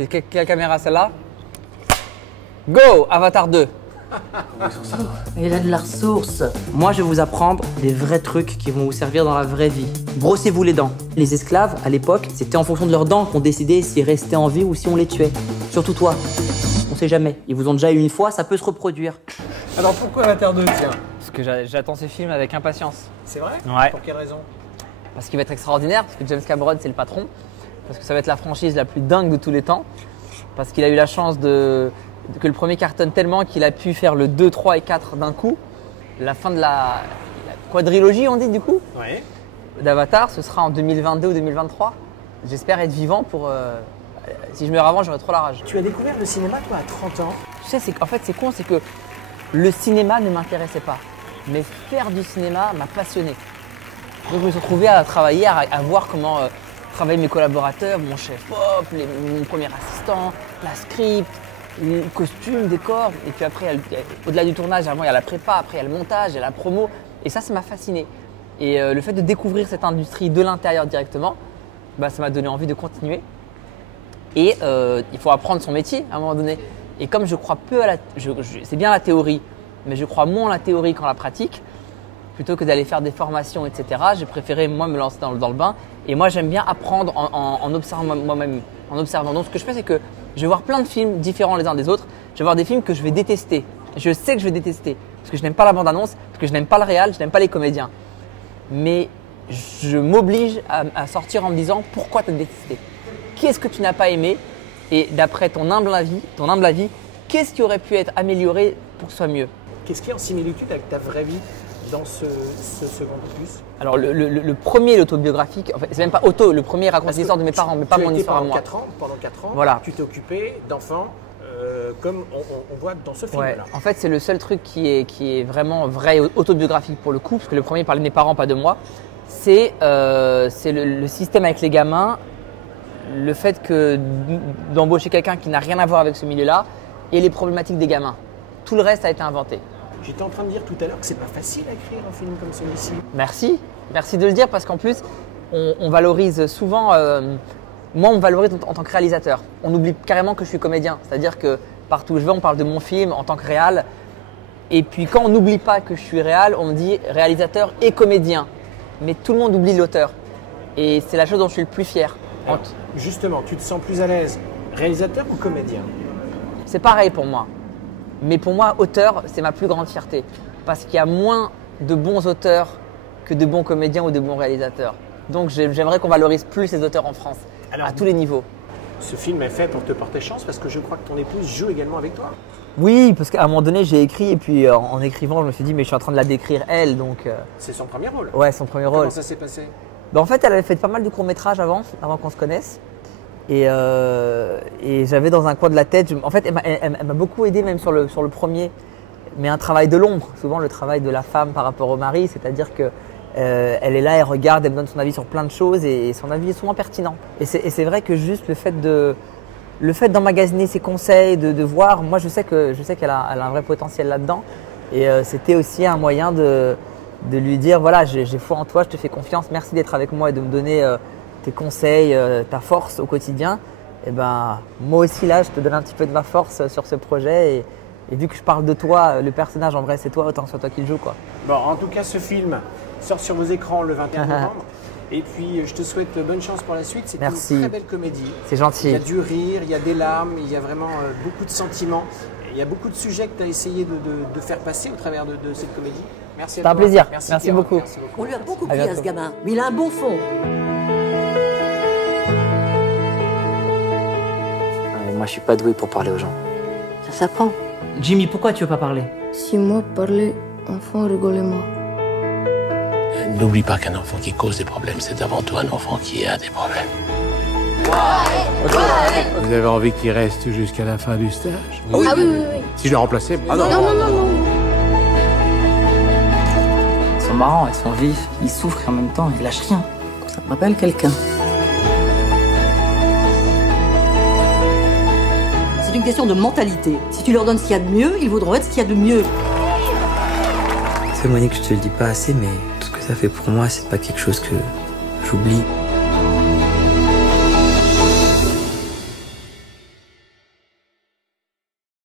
C'est quelle caméra celle-là? Go! Avatar 2. Il a de la ressource. Moi, je vais vous apprendre des vrais trucs qui vont vous servir dans la vraie vie. Brossez-vous les dents. Les esclaves, à l'époque, c'était en fonction de leurs dents qu'on décidait s'ils restaient en vie ou si on les tuait. Surtout toi. On sait jamais. Ils vous ont déjà eu une fois, ça peut se reproduire. Alors pourquoi Avatar 2, tiens? Parce que j'attends ce film avec impatience. C'est vrai? Ouais. Pour quelle raison? Parce qu'il va être extraordinaire, parce que James Cameron, c'est le patron. Parce que ça va être la franchise la plus dingue de tous les temps. Parce qu'il a eu la chance que le premier cartonne tellement qu'il a pu faire le 2, 3 et 4 d'un coup. La fin de la quadrilogie, on dit du coup, Ouais. d'Avatar, ce sera en 2022 ou 2023. J'espère être vivant pour... si je meurs avant, j'aurai trop la rage. Tu as découvert le cinéma, toi, à 30 ans. Tu sais, en fait, c'est con, c'est que le cinéma ne m'intéressait pas. Mais faire du cinéma m'a passionné. Donc je me suis retrouvé à travailler, à voir comment travaillaient mes collaborateurs, mon chef-op, mon premier assistant, la script, les costumes, décors. Et puis après, au-delà du tournage, il y a la prépa, après il y a le montage, il y a la promo. Et ça m'a fasciné. Et le fait de découvrir cette industrie de l'intérieur directement, bah, ça m'a donné envie de continuer. Et il faut apprendre son métier à un moment donné. Et comme je crois peu à c'est bien la théorie, mais je crois moins en la théorie qu'en la pratique, plutôt que d'aller faire des formations, etc. J'ai préféré moi me lancer dans le bain. Et moi j'aime bien apprendre en observant moi-même, en observant. Donc ce que je fais, c'est que je vais voir plein de films différents les uns des autres. Je vais voir des films que je vais détester. Je sais que je vais détester parce que je n'aime pas la bande-annonce, parce que je n'aime pas le réal, je n'aime pas les comédiens. Mais je m'oblige à sortir en me disant pourquoi tu as détesté. Qu'est-ce que tu n'as pas aimé? Et d'après ton humble avis, qu'est-ce qui aurait pu être amélioré pour que ce soit mieux? Qu'est-ce qui est en similitude avec ta vraie vie dans ce second opus? Alors le premier, l'autobiographique, en fait, c'est même pas auto, le premier raconte l'histoire de mes parents, mais pas mon histoire à moi. Pendant 4 ans, voilà. Tu t'es occupé d'enfants comme on voit dans ce film-là. Ouais. En fait, c'est le seul truc qui est vraiment vrai et autobiographique pour le coup, parce que le premier parlait de mes parents, pas de moi. C'est le système avec les gamins, le fait d'embaucher quelqu'un qui n'a rien à voir avec ce milieu-là et les problématiques des gamins. Tout le reste a été inventé. J'étais en train de dire tout à l'heure que c'est pas facile à écrire un film comme celui-ci. Merci de le dire parce qu'en plus, on valorise souvent, moi on me valorise en tant que réalisateur. On oublie carrément que je suis comédien, c'est-à-dire que partout où je vais, on parle de mon film en tant que réal. Et puis quand on n'oublie pas que je suis réal, on me dit réalisateur et comédien. Mais tout le monde oublie l'auteur. Et c'est la chose dont je suis le plus fier. Alors, justement, tu te sens plus à l'aise réalisateur ou comédien? C'est pareil pour moi. Mais pour moi, auteur, c'est ma plus grande fierté. Parce qu'il y a moins de bons auteurs que de bons comédiens ou de bons réalisateurs. Donc j'aimerais qu'on valorise plus les auteurs en France, à tous les niveaux. Ce film est fait pour te porter chance parce que je crois que ton épouse joue également avec toi. Oui, parce qu'à un moment donné, j'ai écrit et puis en écrivant, je me suis dit mais je suis en train de la décrire elle, donc… C'est son premier rôle. Ouais, son premier rôle. Comment ça s'est passé? En fait, elle avait fait pas mal de courts-métrages avant qu'on se connaisse. Et j'avais dans un coin de la tête, en fait, elle m'a beaucoup aidé même sur le premier, mais un travail de l'ombre, souvent le travail de la femme par rapport au mari, c'est-à-dire que elle est là, elle regarde, elle me donne son avis sur plein de choses et son avis est souvent pertinent. Et c'est vrai que juste le fait d'emmagasiner ses conseils, de voir, moi je sais qu'elle a un vrai potentiel là-dedans et c'était aussi un moyen de lui dire voilà, j'ai foi en toi, je te fais confiance, merci d'être avec moi et de me donner tes conseils, ta force au quotidien. Et ben moi aussi là, je te donne un petit peu de ma force sur ce projet et vu que je parle de toi, le personnage en vrai c'est toi, autant que c'est toi qui le joue quoi. Bon, en tout cas, ce film sort sur vos écrans le 21 novembre. Et puis, je te souhaite bonne chance pour la suite. C'est une très belle comédie. C'est gentil. Il y a du rire, il y a des larmes, il y a vraiment beaucoup de sentiments. Il y a beaucoup de sujets que tu as essayé de faire passer au travers de cette comédie. Merci à toi. C'est un plaisir. Merci beaucoup. Merci beaucoup. On lui a beaucoup pris à ce gamin, mais il a un bon fond. Moi, je suis pas doué pour parler aux gens. Ça s'apprend. Jimmy, pourquoi tu veux pas parler? Si moi parlais, enfant rigolez-moi. N'oublie pas qu'un enfant qui cause des problèmes, c'est avant tout un enfant qui a des problèmes. Vous avez envie qu'il reste jusqu'à la fin du stage? Oui. Ah oui. Si je le remplaçais? Non. Ils sont marrants, ils sont vifs, ils souffrent et en même temps, ils lâchent rien. Ça me rappelle quelqu'un. C'est une question de mentalité. Si tu leur donnes ce qu'il y a de mieux, ils voudront être ce qu'il y a de mieux. C'est Monique, je te le dis pas assez, mais tout ce que ça fait pour moi, c'est pas quelque chose que j'oublie.